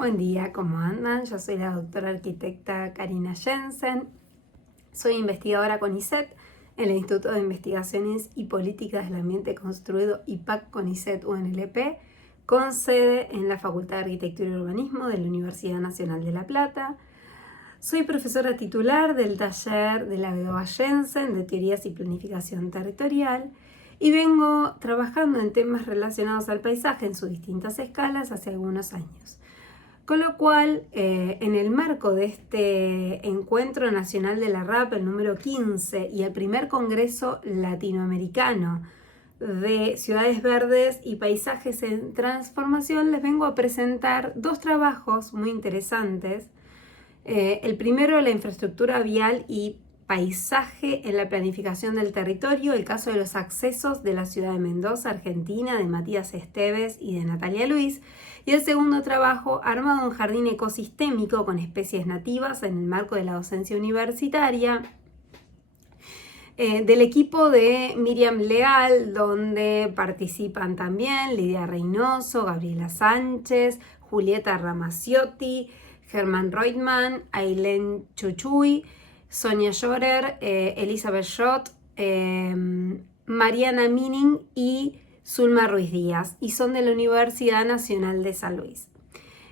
Buen día, ¿cómo andan? Yo soy la doctora arquitecta Karina Jensen. Soy investigadora con CONICET en el Instituto de Investigaciones y Políticas del Ambiente Construido IPAC CONICET UNLP, con sede en la Facultad de Arquitectura y Urbanismo de la Universidad Nacional de La Plata. Soy profesora titular del taller de la BOA Jensen de Teorías y Planificación Territorial y vengo trabajando en temas relacionados al paisaje en sus distintas escalas hace algunos años. Con lo cual, en el marco de este Encuentro Nacional de la RAP, el número 15, y el primer Congreso Latinoamericano de Ciudades Verdes y Paisajes en Transformación, les vengo a presentar dos trabajos muy interesantes. El primero, la infraestructura vial y paisaje en la planificación del territorio, el caso de los accesos de la ciudad de Mendoza, Argentina, de Matías Esteves y de Natalia Luis. Y el segundo trabajo, armado un jardín ecosistémico con especies nativas en el marco de la docencia universitaria, del equipo de Miriam Leal, donde participan también Lidia Reynoso, Gabriela Sánchez, Julieta Ramaciotti, Germán Reutemann, Ailén Chuchuy, Sonia Llorer, Elizabeth Schott, Mariana Mining y Zulma Ruiz Díaz, y son de la Universidad Nacional de San Luis.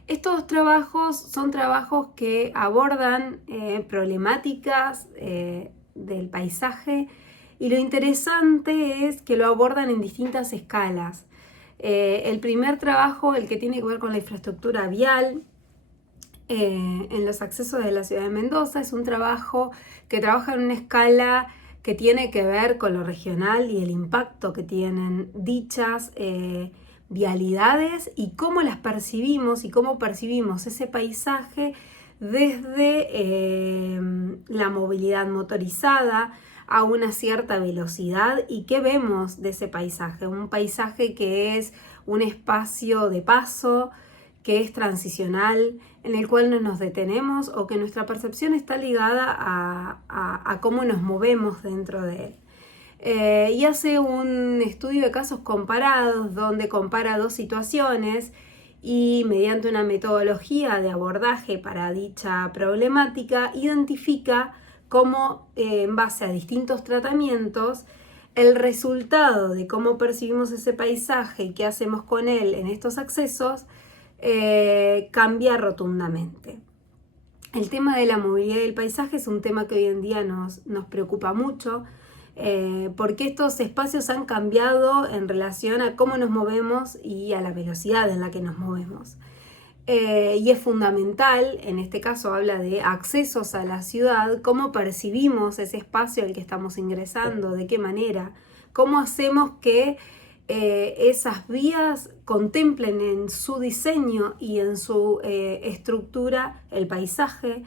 Estos trabajos son trabajos que abordan problemáticas del paisaje, y lo interesante es que lo abordan en distintas escalas. El primer trabajo, el que tiene que ver con la infraestructura vial en los accesos de la ciudad de Mendoza, es un trabajo que trabaja en una escala que tiene que ver con lo regional y el impacto que tienen dichas vialidades y cómo las percibimos y cómo percibimos ese paisaje desde la movilidad motorizada a una cierta velocidad, y qué vemos de ese paisaje. Un paisaje que es un espacio de paso, que es transicional, en el cual no nos detenemos o que nuestra percepción está ligada a cómo nos movemos dentro de él. Y hace un estudio de casos comparados donde compara dos situaciones y mediante una metodología de abordaje para dicha problemática identifica cómo en base a distintos tratamientos el resultado de cómo percibimos ese paisaje y qué hacemos con él en estos accesos cambia rotundamente. El tema de la movilidad del paisaje es un tema que hoy en día nos preocupa mucho, porque estos espacios han cambiado en relación a cómo nos movemos y a la velocidad en la que nos movemos. Y es fundamental, en este caso habla de accesos a la ciudad, cómo percibimos ese espacio al que estamos ingresando, de qué manera, cómo hacemos que esas vías contemplen en su diseño y en su estructura el paisaje.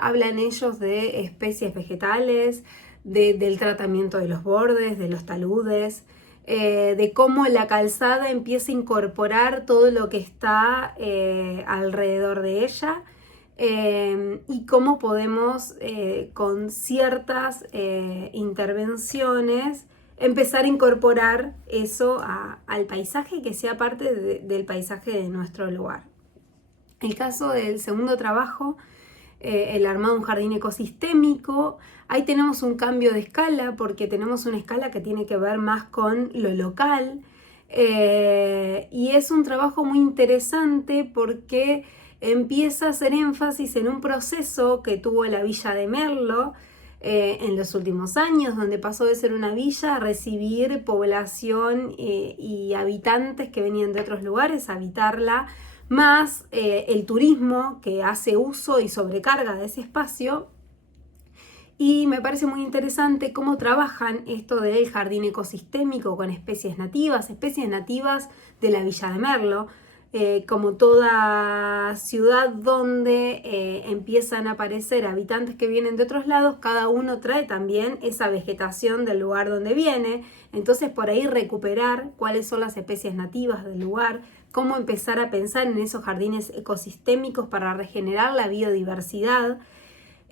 Hablan ellos de especies vegetales, del tratamiento de los bordes, de los taludes, de cómo la calzada empieza a incorporar todo lo que está alrededor de ella, y cómo podemos con ciertas intervenciones empezar a incorporar eso al paisaje y que sea parte del paisaje de nuestro lugar. El caso del segundo trabajo, el armado de un jardín ecosistémico, ahí tenemos un cambio de escala porque tenemos una escala que tiene que ver más con lo local, y es un trabajo muy interesante porque empieza a hacer énfasis en un proceso que tuvo la villa de Merlo en los últimos años, donde pasó de ser una villa a recibir población y habitantes que venían de otros lugares a habitarla, más el turismo que hace uso y sobrecarga de ese espacio. Y me parece muy interesante cómo trabajan esto del jardín ecosistémico con especies nativas de la Villa de Merlo. Como toda ciudad donde empiezan a aparecer habitantes que vienen de otros lados, cada uno trae también esa vegetación del lugar donde viene. Entonces por ahí recuperar cuáles son las especies nativas del lugar, cómo empezar a pensar en esos jardines ecosistémicos para regenerar la biodiversidad,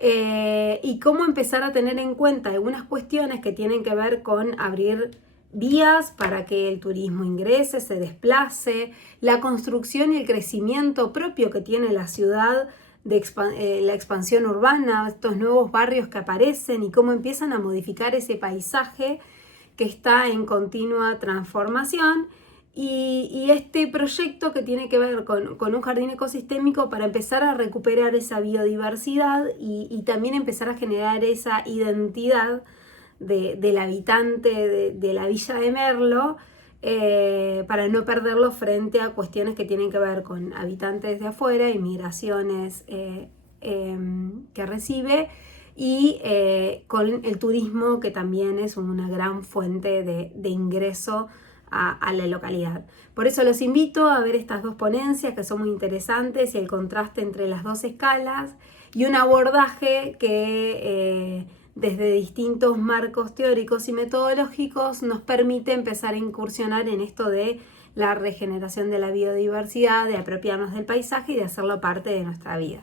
y cómo empezar a tener en cuenta algunas cuestiones que tienen que ver con abrir vías para que el turismo ingrese, se desplace, la construcción y el crecimiento propio que tiene la ciudad, la expansión urbana, estos nuevos barrios que aparecen y cómo empiezan a modificar ese paisaje que está en continua transformación. Y este proyecto que tiene que ver con un jardín ecosistémico para empezar a recuperar esa biodiversidad y también empezar a generar esa identidad del habitante de la villa de Merlo, para no perderlo frente a cuestiones que tienen que ver con habitantes de afuera y migraciones que recibe, y con el turismo, que también es una gran fuente de ingreso a la localidad. Por eso los invito a ver estas dos ponencias que son muy interesantes, y el contraste entre las dos escalas y un abordaje que desde distintos marcos teóricos y metodológicos nos permite empezar a incursionar en esto de la regeneración de la biodiversidad, de apropiarnos del paisaje y de hacerlo parte de nuestra vida.